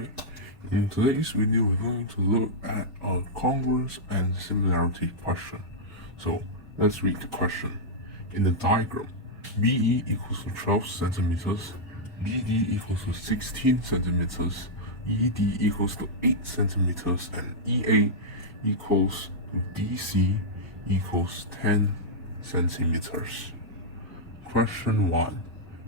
Hi, in today's video we're going to look at a congruence and similarity question. So let's read the question. In the diagram, BE equals to 12 centimeters, BD equals to 16 centimeters, ED equals to 8 centimeters, and EA equals to DC equals 10 centimeters. Question 1.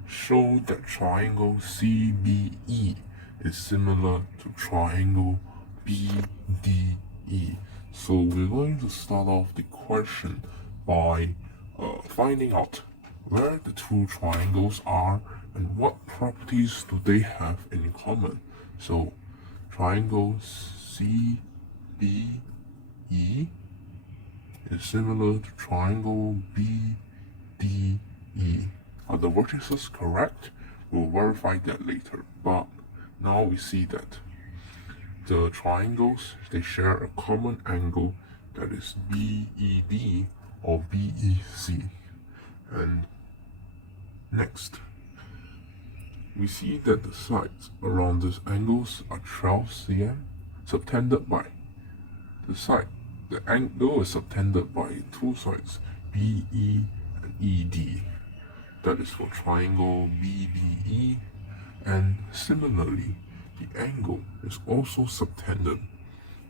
Show that triangle CBE is similar to triangle BDE. So we're going to start off the question by finding out where the two triangles are and what properties do they have in common. So triangle CBE is similar to triangle BDE. Are the vertices correct? We'll verify that later. But now we see that the triangles, they share a common angle that is BED or BEC. And next, we see that the sides around these angles are 12 cm, subtended by the side. The angle is subtended by two sides, BE and ED. That is for triangle BDE, and similarly, the angle is also subtended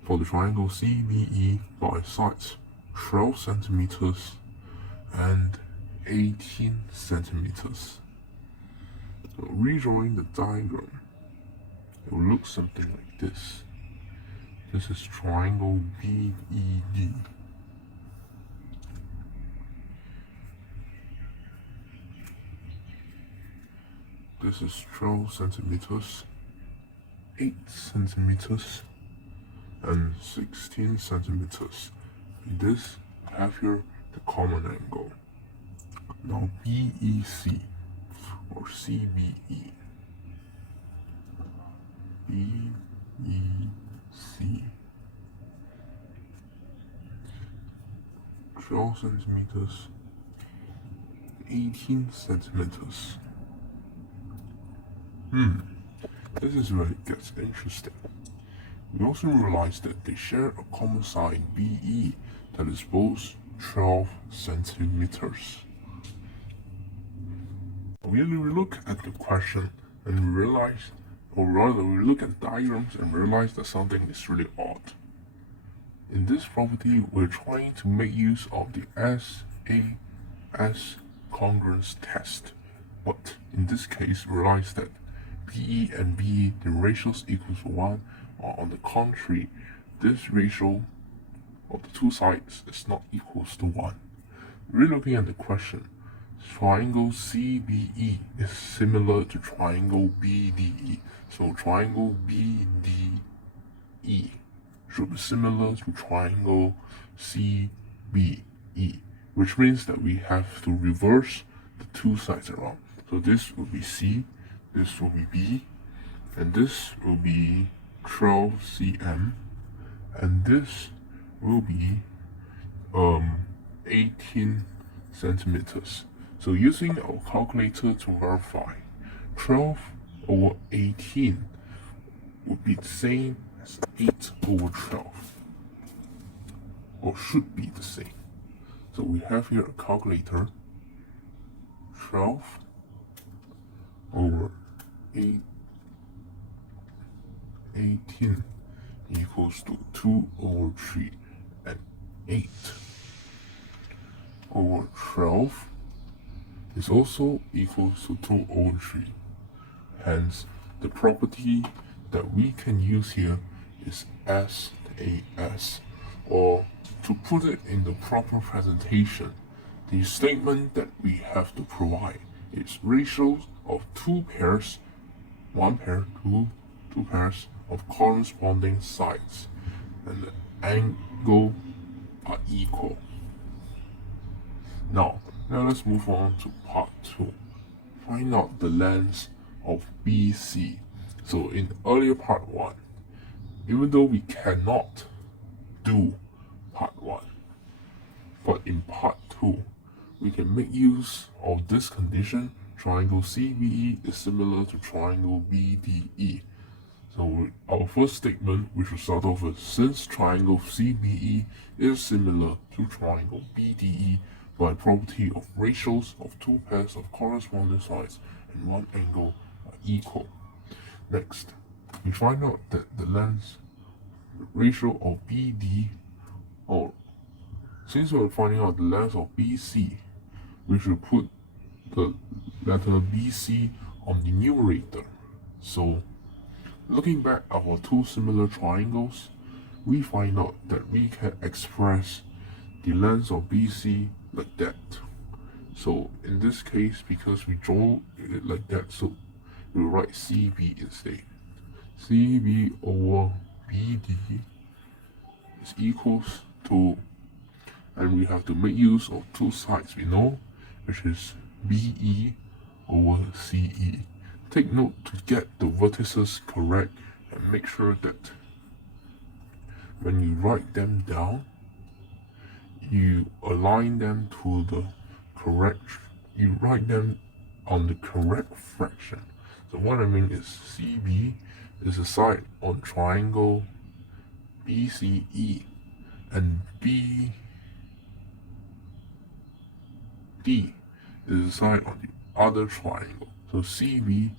for the triangle CBE by sides 12 centimeters and 18 centimeters. So redrawing the diagram, it will look something like this. This is triangle BED. This is 12 centimeters, 8 centimeters, and 16 centimeters. And this have here the common angle. Now BEC or CBE. BEC. 12 centimeters, 18 centimeters. This is where it gets interesting. We also realize that they share a common side BE that is both 12 centimeters. We look at the question and we realize, or rather we look at diagrams and realize that something is really odd. In this property, we're trying to make use of the SAS congruence test, but in this case, realize that BE and BE, the ratios equals 1, or on the contrary, this ratio of the two sides is not equals to 1. We're looking at the question. Triangle CBE is similar to triangle BDE. So triangle BDE should be similar to triangle CBE, which means that we have to reverse the two sides around. So this will be C, this will be B, and this will be 12 cm, and this will be 18 centimeters. So using our calculator to verify, 12 over 18 would be the same as 8 over 12, or should be the same. So we have here a calculator. 12 over 18 equals to 2 over 3, and 8 over 12 is also equals to 2 over 3. Hence, the property that we can use here is SAS, or to put it in the proper presentation, the statement that we have to provide is ratios of two pairs, one pair, two pairs of corresponding sides, and the angle are equal. Now let's move on to part 2. Find out the length of BC. So in earlier part 1, even though we cannot do part 1, but in part 2, we can make use of this condition. Triangle CBE is similar to triangle BDE. So So our first statement, we should start off with, since triangle CBE is similar to triangle BDE by property of ratios of two pairs of corresponding sides and one angle are equal. Next, we find out that the length ratio of BD, or since we're finding out the length of BC, we should put the letter BC on the numerator. So looking back at our two similar triangles, we find out that we can express the length of BC like that. So in this case, because we draw it like that, so we'll write CB instead. CB over BD is equals to, and we have to make use of two sides we know, which is BE over CE. Take note to get the vertices correct and make sure that when you write them down, you align them to the correct, you write them on the correct fraction. So what I mean is CB is a side on triangle BCE and BD is a side on the other triangle. So CB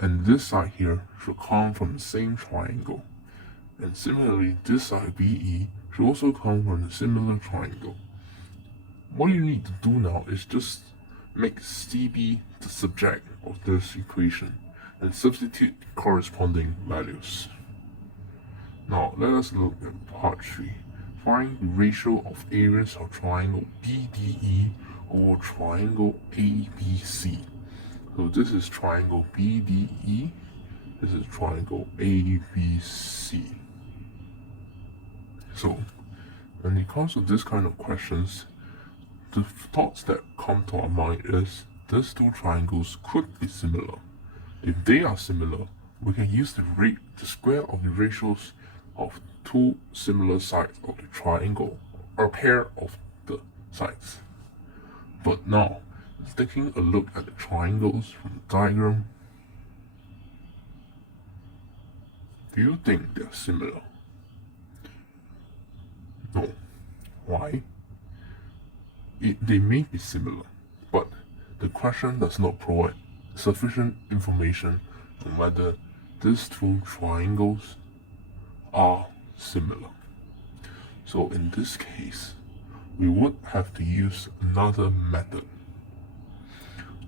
and this side here should come from the same triangle. And similarly, this side BE should also come from a similar triangle. What you need to do now is just make CB the subject of this equation and substitute corresponding values. Now let us look at part 3. Find the ratio of areas of triangle BDE or triangle ABC. So this is triangle BDE, this is triangle ABC. So when it comes to this kind of questions, the thoughts that come to our mind is these two triangles could be similar. If they are similar, we can use the square of the ratios of two similar sides of the triangle, or pair of the sides. But now, taking a look at the triangles from the diagram, do you think they're similar? No. Why? They may be similar, but the question does not provide sufficient information on whether these two triangles are similar. So in this case, we would have to use another method.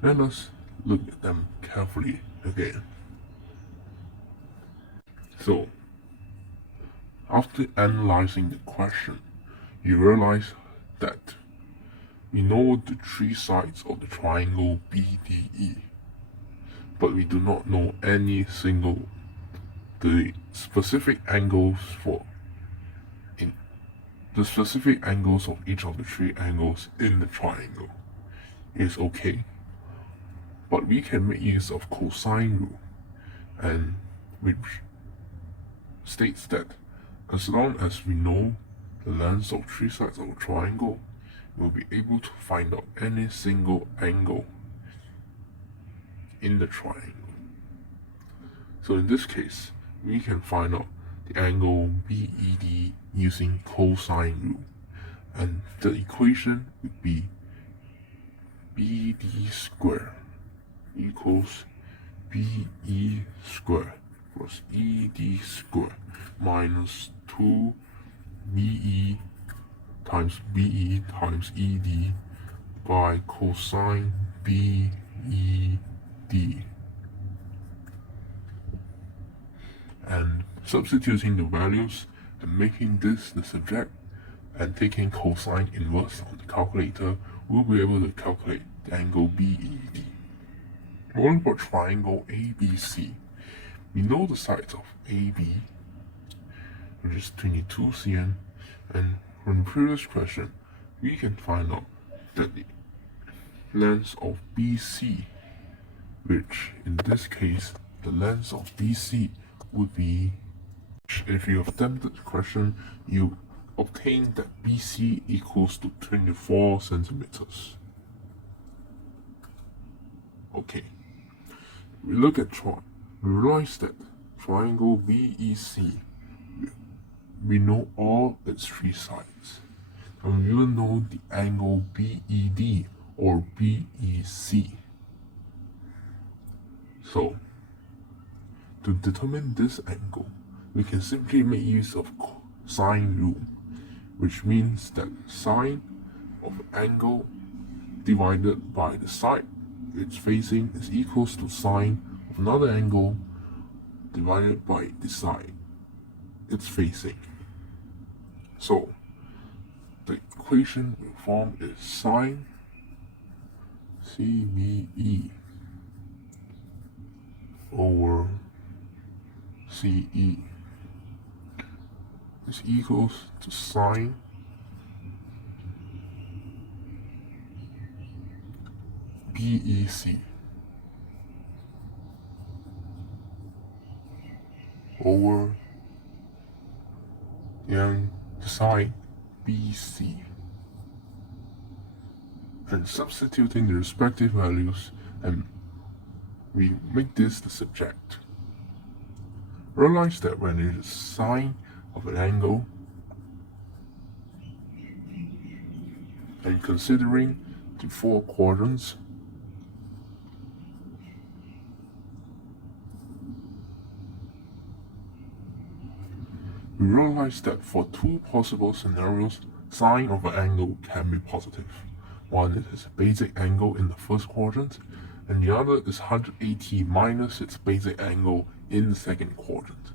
Let us look at them carefully again. So, after analyzing the question, you realize that we know the three sides of the triangle BDE, but we do not know the specific angles of each of the three angles in the triangle. Is okay, but we can make use of cosine rule, and which states that as long as we know the length of three sides of a triangle, we'll be able to find out any single angle in the triangle. So in this case, we can find out the angle BED using cosine rule, and the equation would be BD squared equals BE squared plus ED squared minus 2BE times BE times ED by cosine BED. And substituting the values and making this the subject and taking cosine inverse on the calculator, we'll be able to calculate the angle BED. What about triangle ABC? We know the sides of AB, which is 22 cm, and from the previous question, we can find out that the length of BC, which in this case, the length of BC would be, if you attempted the question, you obtain that BC equals to 24 centimeters. Okay, we look at chart, we realize that triangle BEC, we know all its three sides. And we even know the angle BED or BEC. So, to determine this angle, we can simply make use of sine rule, which means that sine of angle divided by the side it's facing is equals to sine of another angle divided by the side it's facing. So, the equation we form is sine CBE over CE is equals to sine BEC over the sine BC, and substituting the respective values, and we make this the subject. Realize that when it is sine of an angle, and considering the four quadrants, we realize that for two possible scenarios, sine of an angle can be positive. One is a basic angle in the first quadrant, and the other is 180 minus its basic angle in the second quadrant.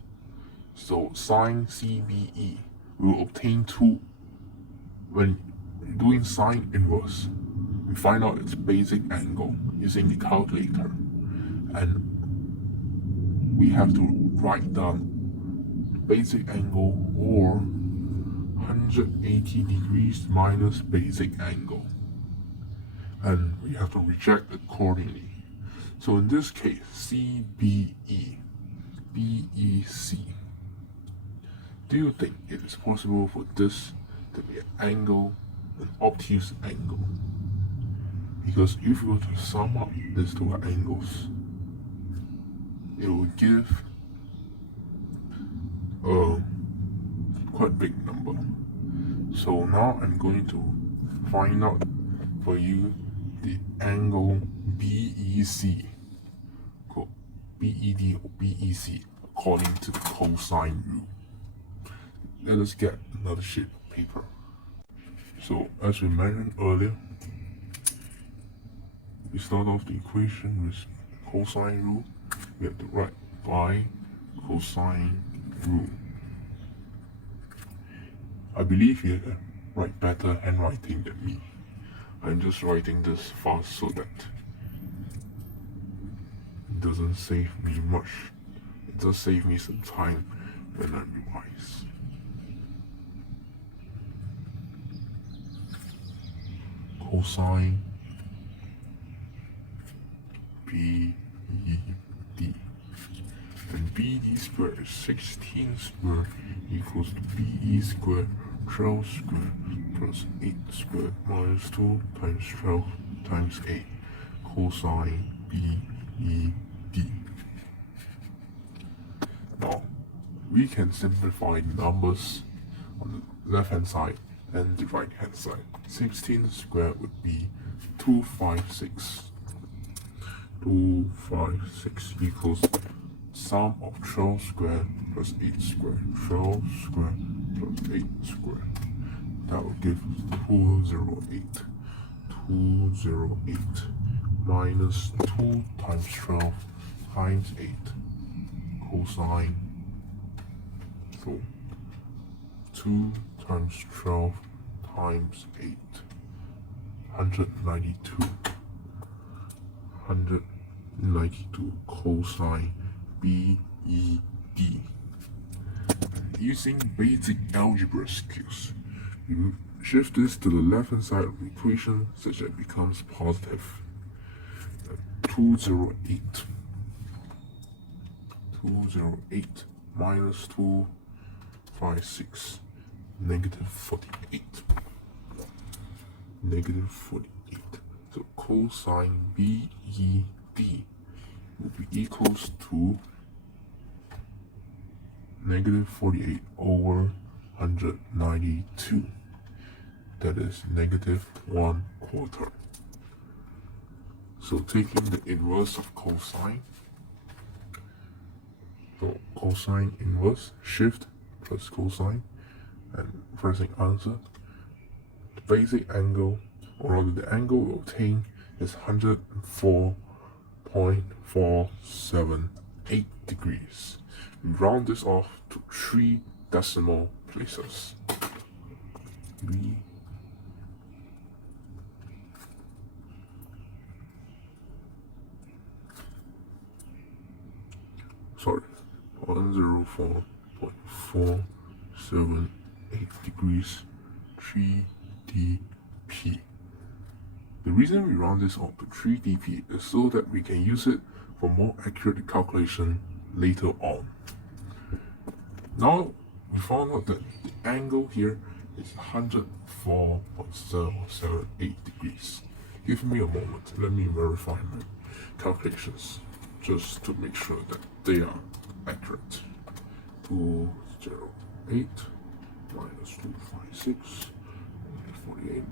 So sine CBE will obtain two. When doing sine inverse, we find out its basic angle using the calculator, and we have to write down basic angle or 180 degrees minus basic angle, and we have to reject accordingly. So in this case, CBE, BEC. Do you think it is possible for this to be an angle, an obtuse angle? Because if we were to sum up these two angles, it will give a quite big number. So now I'm going to find out for you the angle BEC, BED or BEC according to the cosine rule. Let us get another sheet of paper. So as we mentioned earlier, we start off the equation with cosine rule. We have to write by cosine rule. I believe you write better handwriting than me. I'm just writing this fast so that it doesn't save me much. It does save me some time when I revise. Cosine BED, and BD squared is 16 squared equals to BE squared 12 squared plus 8 squared minus 2 times 12 times 8 cosine BED. Now we can simplify the numbers on the left hand side and the right hand side. 16 squared would be 256. 256 equals sum of 12 squared plus 8 squared. 12 squared plus 8 squared. That will give 208. 208 minus 2 times 12 times 8 cosine. So 2 times 12 times 8, 192. 192 cosine BED. Using basic algebra skills, we shift this to the left hand side of the equation such that it becomes positive. 208. 208 minus 256, negative 48. Negative 48. So cosine BED will be equals to negative 48 over 192. That is negative 1/4. So taking the inverse of cosine, so cosine inverse, shift plus cosine, and pressing answer, the basic angle, or rather the angle we obtain, is 104.478 degrees. We round this off to 3 decimal places. Sorry, 104.478 degrees 3dp. The reason we round this up to 3dp is so that we can use it for more accurate calculation later on. Now we found out that the angle here is 104.078 degrees. Give me a moment, let me verify my calculations just to make sure that they are accurate. 208 minus 256 48.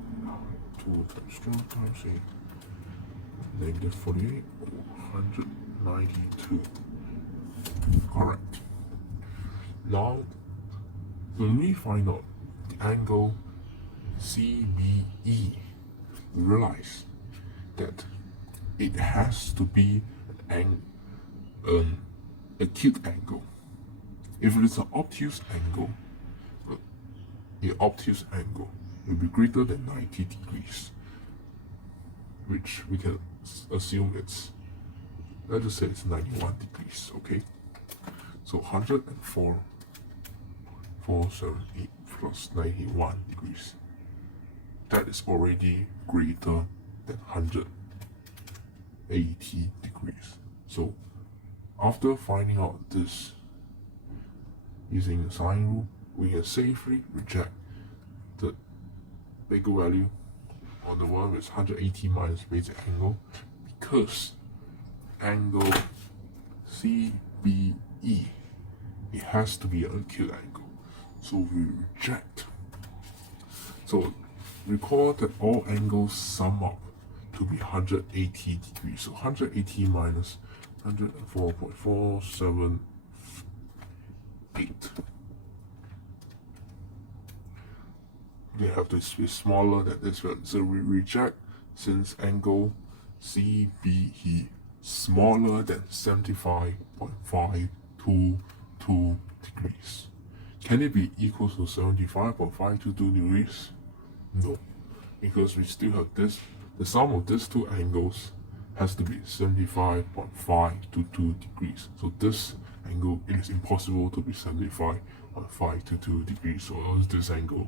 2 times 12 times 8. Negative 48 over 192. Correct. Now, when we find out the angle CBE, we realize that it has to be an acute angle. If it is an obtuse angle, the obtuse angle will be greater than 90 degrees, which we can assume it's, let's just say it's 91 degrees, okay? So 104.478 plus 91 degrees. That is already greater than 180 degrees. So after finding out this using the sine rule, we can safely reject the bigger value on the one with 180 minus basic angle, because angle CBE, it has to be an acute angle, so we reject. So recall that all angles sum up to be 180 degrees. So 180 minus 104.478. They have to be smaller than this one. So we reject since angle CBE smaller than 75.522 degrees. Can it be equal to 75.522 degrees? No, because we still have this. The sum of these two angles has to be 75.522 degrees. So this angle, it is impossible to be 75.522 degrees. So this angle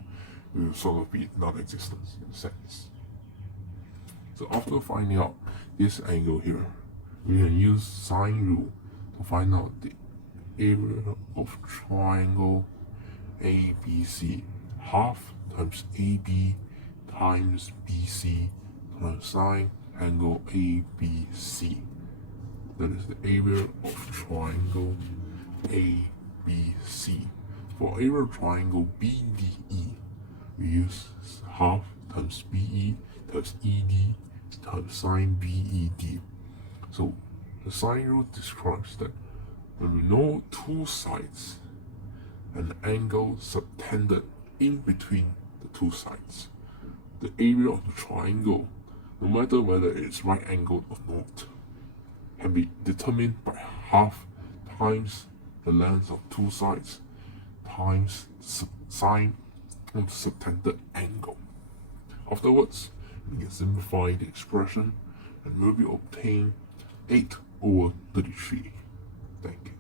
will sort of be non-existent in a sense. So after finding out this angle here, we can use sine rule to find out the area of triangle ABC. Half times AB times BC times sine angle ABC. That is the area of triangle ABC. For area of triangle BDE, we use half times BE times ED times sine BED. So the sine rule describes that when we know two sides and the angle subtended in between the two sides, the area of the triangle, no matter whether it's right angled or not, can be determined by half times the length of two sides times sine of the subtended angle. Afterwards, we can simplify the expression and will be obtained 8 over 33. Thank you.